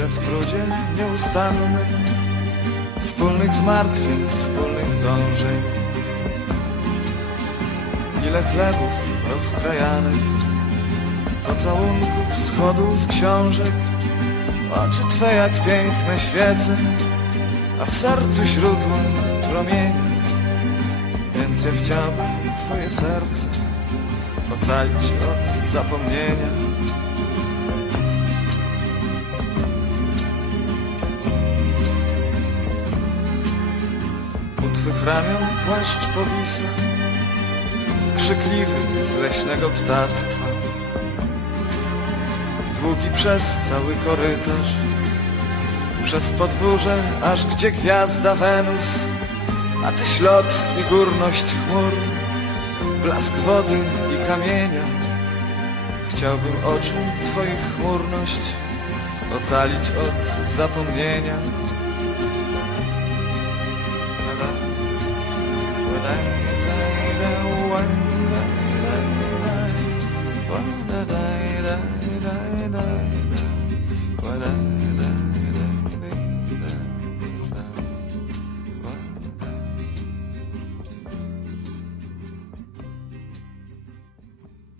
chwile w trudzie nieustannym Wspólnych zmartwień, wspólnych dążeń Ile chlebów rozkrajanych Pocałunków, schodów, książek Oczy Twe jak piękne świece A w sercu źródło promienia? Więc ja chciałbym Twoje serce Ocalić od zapomnienia twych ramion płaszcz powisa Krzykliwy z leśnego ptactwa Długi przez cały korytarz Przez podwórze, aż gdzie gwiazda Wenus A tyś lot i górność chmur Blask wody i kamienia Chciałbym oczu twoich chmurność Ocalić od zapomnienia da